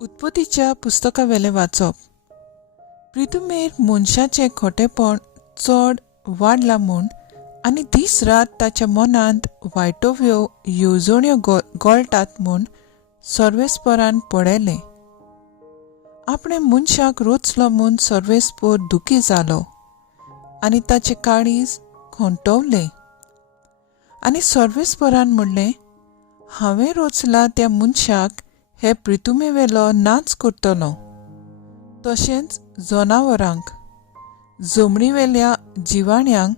उत्पत्तीच्या पुस्तकावेले वाचप. प्रितुमेर मनशाचें खोटेपण चड वाडलां म्हूण आनी दीस रात ताच्या मनांत वायटव्यो येवजण्यो गळटात म्हूण सर्वेस्परान पळयलें. आपणे मनशाक रोचलो म्हूण सर्वेस्पर दुखी जालो आनी ताचें काळीज खंतोवलें. आनी सर्वेस्परान म्हणलें, हांवें रोचला त्या मनशाक हे प्रितुमेवेलो नाच करतलो, तशेंच जनावरांक, जमनीवेल्या जिवाण्यांक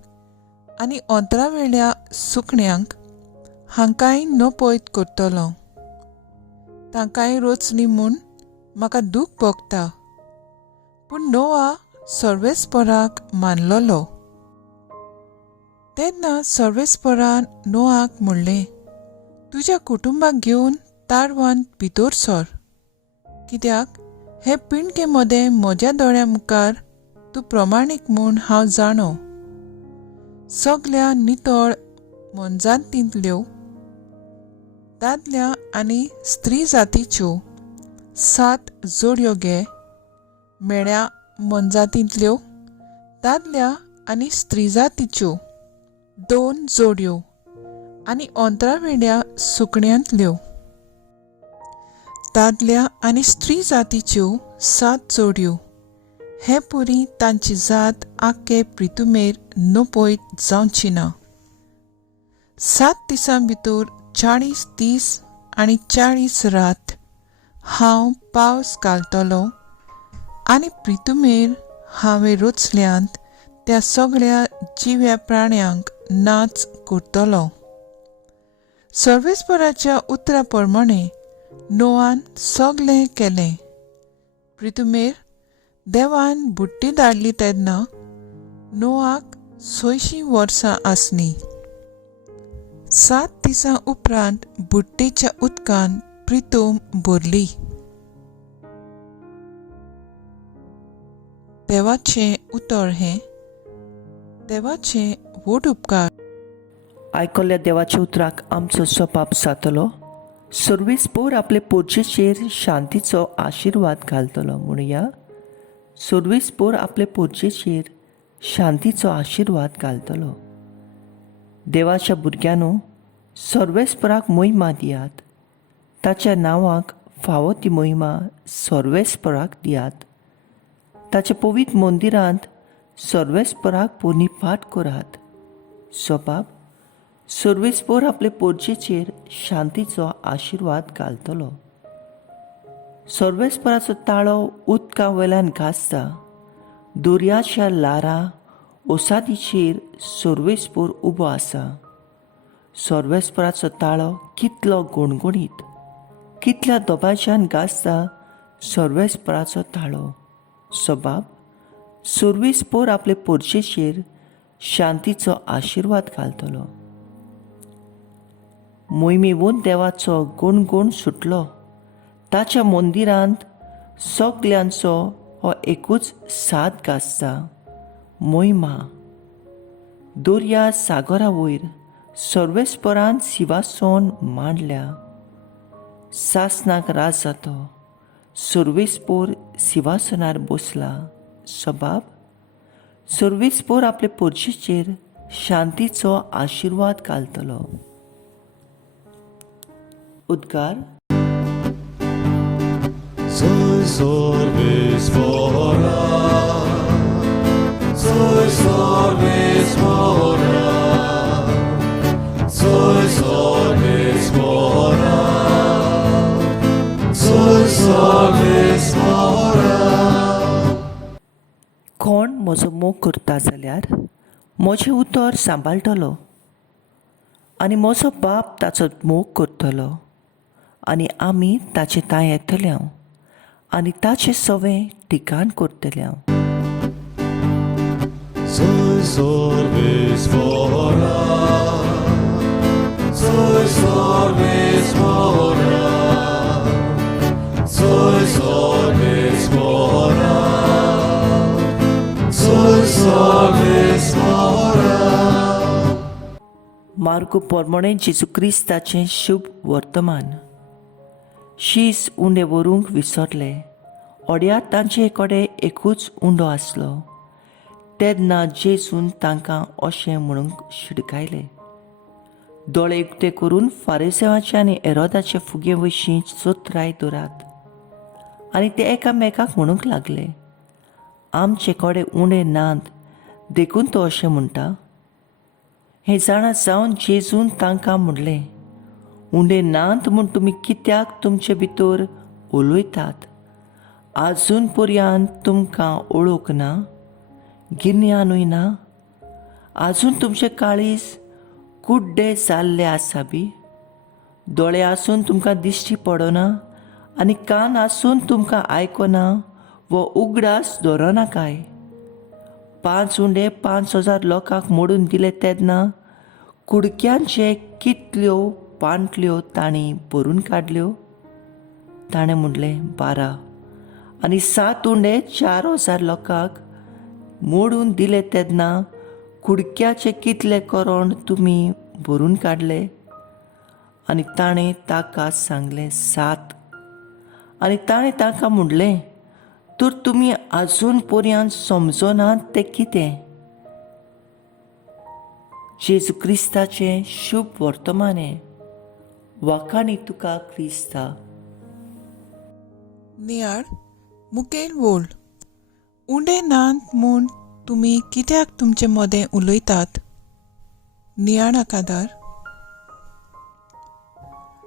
आनी अंतरावेल्या सुकण्यांक हांकांय नपयत करतलो. तांकांय रोचलीं म्हूण म्हाका दूख भोगता. पूण नोआ सर्वेस्पराक मानलोलो. तेन्ना सर्वेस्परान नोआक म्हणलें, तुज्या कुटुंबाक घेवन तारवान भितर सर, कित्याक हे पिणके मदें म्हज्या दोळ्यां मुखार तूं प्रमाणीक म्हूण हांव जाणो. सगळ्या नितळ मनजातींतल्यो दादल्या आनी स्त्री जातीच्यो 7 जोडयो घे. मेळ्या मनजातींतल्यो दादल्या आनी स्त्री जातीच्यो 2 जोडयो आनी अंतरावेल्या सुकण्यांतल्यो दादल्या आनी स्त्री जातीच्यो 7 जोडयो. हे पुरी तांची जात आख्खे प्रितुमेर नपयत जावची ना. 7 दिसां भितर 40 दीस आनी 40 रात हांव पावस घालतलो आनी प्रितुमेर हांवें रोचल्यांत त्या सगळ्या जिव्या प्राण्यांक नाच करतलो. सर्वेस्पराच्या उतरा प्रमाणे नोआन सगळें केलें. प्रितुमेर देवान बुड्डी धाडली तेन्ना नोआक 600 वर्सां आसलीं. 7 दिसां उपरांत बुड्डेच्या उदकान प्रितूम भरली. देवाचें उतर हें. देवाचें व्हड उपकार. आयकल्ल्या देवाच्या उतराक आमचो सपाप जातलो. सर्वेस्पर आपले पोरचेचेर शांतीचो आशिर्वाद घालतलो. म्हणुया, सर्वेस्पर आपले पोरचेचेर शांतीचो आशिर्वाद घालतलो. देवाच्या भुरग्यांनो, सर्वेस्पराक महिमा दियात. ताच्या नांवाक फावो ती महिमा सर्वेस्पराक दियात. ताच्या पवित्र मंदिरांत सर्वेस्पराक पोरणी पाठ करात. सपाप, सर्वेस्पर आपले पोरचेचेर शांतीचो आशिर्वाद घालतलो. सर्वेस्पराचो ताळो उदका वयल्यान घासता. दर्याच्या लारा ओसादीचेर सर्वेस्पर उबो आसा. सर्वेस्पराचो ताळो कितलो गणगणीत, कितल्या दोबाज्यान घासता सर्वेस्पराचो ताळो. सबाब, सर्वेस्पर आपले पोरचेचेर शांतीचो आशिर्वाद घालतलो. मोहिमेवून देवाचो गुणगुण सुटलो. ताच्या मंदिरांत सगळ्यांचो हो एकूच साद घासता. मोहिमा. दर्या सागरा वयर सर्वेस्परान सिंहासन मांडल्या. सासनाक राज जातो. सर्वेस्पर सिंहासनार बसला. सबाब, सर्वेस्पर आपले पोरचेचेर शांतीचो आशिर्वाद घालतलो. उद्गार. Soy sorvespora, soy sorvespora, soy sorvespora, soy sorvespora. कोण म्हजो मोग करता जाल्यार म्हजें उतर सांबाळटलो आनी म्हजो बाप ताचो मोग करतलो आनी आमी ताचे ताय येतल्या आनी ताचे सवें ठिकाण करतल्या. Soy sorvespora, soy sorvespora, soy sorvespora, soy sorvespora. मार्ग प्रमाणे जेजू क्रिस्ताचें शुभ वर्तमान. शीस उंडे व्हरूंक विसरले. ओड्यार तांचे कडेन एकूच उंडो आसलो. तेन्ना जेजून तांकां अशें म्हणूंक शिडकायले. दोळे उक्ते करून फारिसेवाचे आनी हेरोदाचे फुगे वयशीं चोत्राय दवरात. आनी ते एकामेकाक म्हणूंक लागले, आमचे कडेन उंडे नात देखून तो अशें म्हणटा. हें जाणा जावन जेजून तांकां म्हणलें, उंडे नात म्हूण तुमी कित्याक तुमचे भितर उलयतात? आजून पर्यंत तुमकां ओळख ना? गिन्यानूय ना? आजून तुमचें काळीज कुड्डे जाल्ले आसा बी? दोळे आसून तुमकां दिश्टी पडना आनी कान आसून तुमकां आयकना वो उगडास धरना काय? 5 उंडे 5,000 लोकांक मोडून दिले तेन्ना कुडक्यांचे कितल्यो पांटल्यो तांणी भरून काडल्यो? ताणें म्हणलें 12. आनी 7 उंडे 4,000 लोकांक मोडून दिले तेन्ना कुडक्याचे कितले करोंड तुमी भरून काडले? आनी ताणें ताका सांगलें 7. आनी ताणें तांकां म्हणलें, तर तुमी आजून पर्यंत समजनात तें कितें? जेजू क्रिस्ताचें शुभ वर्तमान हें. वाखाणी तुका क्रिस्ता. नियाळ मुखेल वोळ. उंडे नात म्हूण तुमी कित्याक तुमचे मदें उलयतात? नियाळ आकादार.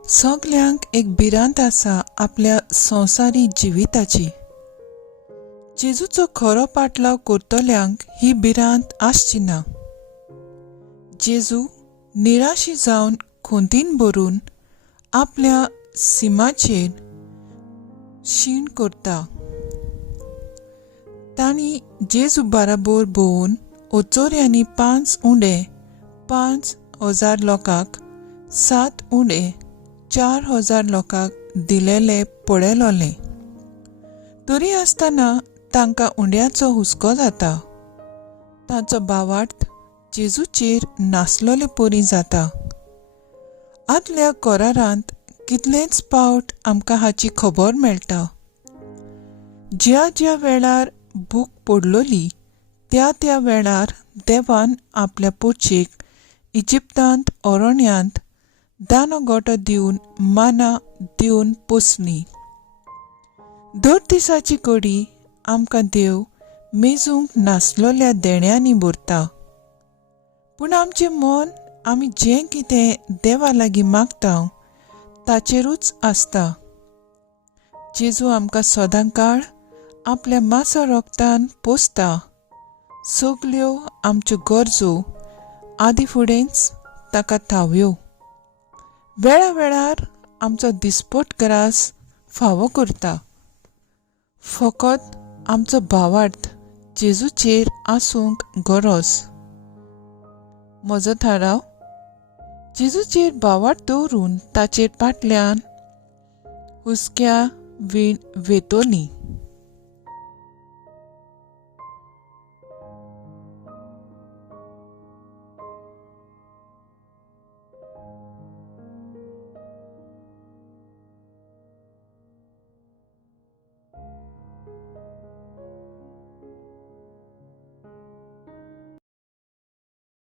सगल्यांक एक भिरांत आसा आपल्या संवसारी जिविताची. जेजूचो खरो पाटलाव करतल्यांक ही भिरांत आसची ना. जेजू निराशी जावन खोंतीन भरून आपल्या सिमाचेर शीण करता. तांणी जेजू बाराबोर भोवून ओचोऱ्यांनी 5 उंडे 5,000 लोकांक 7 उंडे 4,000 लोकांक दिलेले पळयलोलें. तरी आसतना तांकां उंड्याचो हुस्को जाता. तांचो भावार्थ जेजूचेर नासलोले परी जाता. आदल्या कोरारांत कितलेच फावट आमकां हाची खबर मेळटा. ज्या ज्या वेळार भूक पडलोली त्या त्या वेळार देवान आपल्या पोचेक इजिप्तांत अरण्यांत दानो गोटो दिवन माना दिवन पोसली. दर दिसाची कडी आमकां देव मेजूंक नासलोल्या देण्यांनी भरता. पूण आमचें मन आमी जें कितें देवा लागीं मागता ताचेरूच आसता. जेजू आमकां सदांकाळ आपल्या मासा रोगतान पोसता. सगल्यो आमच्यो गरजो आदी फुडेंच ताका थावयो. वेळा वेळार आमचो दिसपट ग्रास फावो करता. फकत आमचो भावार्थ जेजूचेर आसूंक गरज. म्हजो थाराव जेजूचेर भावार्थ दवरून ताचेर पाटल्यान हुस्क्या वेतोली.